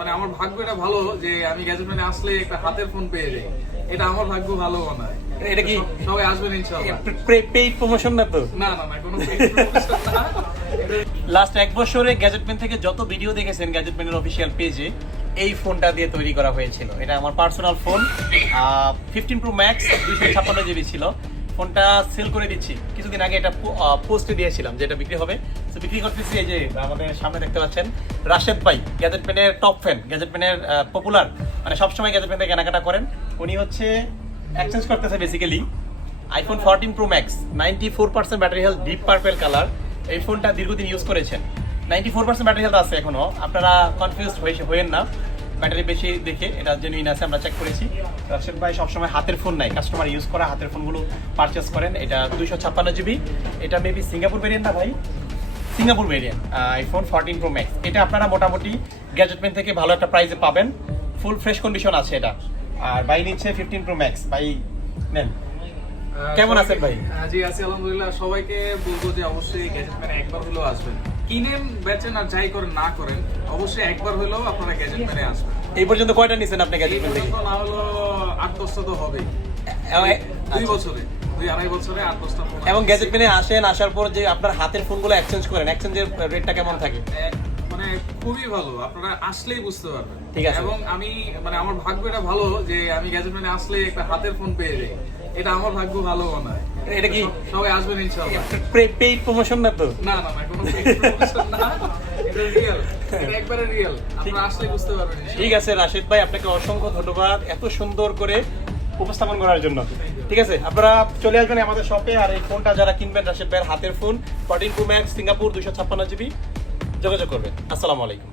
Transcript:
মানে আমার ভাগ্য এটা ভালো যে আমি গ্যাজেট ম্যানে আসলে একটা হাতের ফোন পেয়ে যাই। এটা আমার ভাগ্য ভালো মনে হয়। এটা কি সবাই আসবেন ইনশাআল্লাহ। পেইড প্রমোশন না তো? না না না, কোনো paid promotion না। লাস্ট এক বছরে গ্যাজেটম্যান থেকে যত ভিডিও দেখেছেন গ্যাজেটম্যানের অফিসিয়াল পেজে এই ফোনটা দিয়ে তৈরি করা হয়েছিল। এটা আমার personal phone, 15 Pro Max 256 GB ছিল। ফোনটা সেল করে দিচ্ছি, কিছুদিন আগে এটা পোস্টে দিয়েছিলাম যে এটা বিক্রি হবে। তো বিক্রি করতেছি, এই যে আমাদের সামনে দেখতে পাচ্ছেন রাশেদ ভাই, গ্যাজেটম্যানের টপ ফ্যান, গ্যাজেটম্যানের পপুলার, মানে সবসময় গ্যাজেটম্যান থেকে কেনাকাটা করেন। উনি হচ্ছে এক্সচেঞ্জ করতেছে basically iPhone 14 Pro Max, 94% battery health, deep purple colour. এই ফোনটা দীর্ঘদিন ইউজ করেছেন, 94% ব্যাটারি হেলথ আছে এখনো। আপনারা কনফিউজ হয়েন না ব্যাটারি বেশি দেখে, এটা জেনুইন আছে, আমরা চেক করেছি। রাশেদ ভাই সবসময় হাতের ফোন নাই, কাস্টমার ইউজ করা হাতের ফোনগুলো পারচেস করেন। এটা 256 জিবি, এটা মেবি সিঙ্গাপুর ভেরিয়েন্ট না ভাই? Singapore variant iPhone 14 Pro Max। এটা আপনারা মোটামুটি গ্যাজেটম্যান থেকে ভালো একটা প্রাইসে পাবেন, ফুল ফ্রেশ কন্ডিশন আছে এটা। আর ভাই নিচ্ছে 15 Pro Max। ভাই নেন, কেমন আছেন ভাই? জি আছি আলহামদুলিল্লাহ। সবাইকে বলবো যে অবশ্যই গ্যাজেট ম্যানে একবার হলেও আসবেন। কিনেন বেচেন আর যাই করেন না করেন, অবশ্যই একবার হলেও আপনারা গ্যাজেট ম্যানে আসবেন। এই পর্যন্ত কয়টা নিছেন আপনি এই গ্যাজেটম্যান থেকে? পর্যন্ত না হলো 8-10টা তো হবেই, 2 বছরে, 2-2.5 বছরে 8-10টা ফোন। এবং গ্যাজেটম্যানে আসার পর যে আপনার হাতের ফোনগুলো এক্সচেঞ্জ করেন, এক্সচেঞ্জের রেটটা কেমন থাকে? মানে খুবই ভালো, আপনারা আসলেই বুঝতে পারবেন। ঠিক আছে। এবং আমি মানে আমার ভাগ্য এটা ভালো যে আমি গ্যাজেট ম্যানে আসলে একটা হাতের ফোন পেয়ে যাই। এটা আমার ভাগ্য ভালো মনে হয়। এটা কি সবাই আসবেন ইনশাআল্লাহ। পেইড প্রমোশন না তো? না না না, কোনো paid promotion না, এটা রিয়েল, এটা একবারে রিয়েল। আপনারা আসলে বুঝতে পারবেন ইনশাআল্লাহ। ঠিক আছে রাশেদ ভাই, আপনাকে অসংখ্য ধন্যবাদ এত সুন্দর করে উপস্থাপন করার জন্য। ঠিক আছে, আপনারা চলে আসবেন আমাদের শপে। আর এই ফোনটা যারা কিনবেন, রাশেদ ভাইয়ের হাতের phone 14 Pro Max Singapore 256 GB, যোগাযোগ করবেন। আসসালামু আলাইকুম।